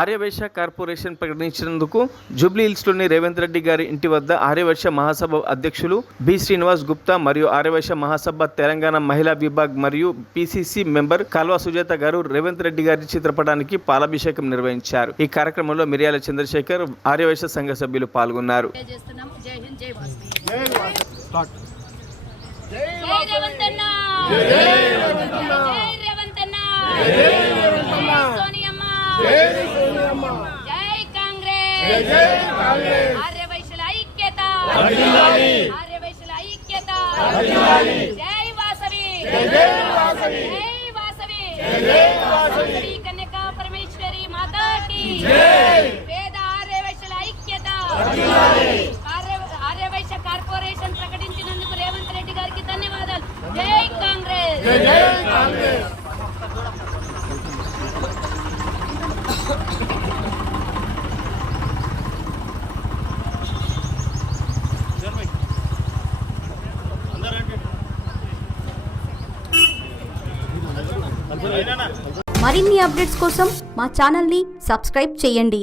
Aryavysya corporation ప్రకటించినందుకు జూబ్లీహిల్స్లోని Revanth Reddy గారి ఇంటి వద్ద ఆర్యవైశ్య మహాసభ అధ్యక్షులు బి శ్రీనివాస్ గుప్తా మరియు ఆర్యవైశ్య మహాసభ తెలంగాణ మహిళా విభాగ్ మరియు పిసిసి మెంబర్ కాల్వ సుజాత గారు రేవంత్ రెడ్డి గారి చిత్రపటానికి పాలాభిషేకం నిర్వహించారు. ఈ కార్యక్రమంలో మిర్యాల చంద్రశేఖర్ ఆర్యవైశ్య సంఘ సభ్యులు పాల్గొన్నారు. జై కాంగ్రెస్ ఆర్యవైశ్యుల ఐక్యత ఆర్యవైశ్యుల ఐక్యత జై వాసవి జై వాసవి శ్రీ కన్యకా పరమేశ్వరి మాతాకి పేద ఆర్యవైశ్యుల ఐక్యత ఆర్యవైశ్య కార్పొరేషన్ ప్రకటించినందుకు రేవంత్ రెడ్డి గారికి ధన్యవాదాలు. జై కాంగ్రెస్. మరిన్ని అప్డేట్స్ కోసం మా ఛానల్ని సబ్స్క్రైబ్ చేయండి.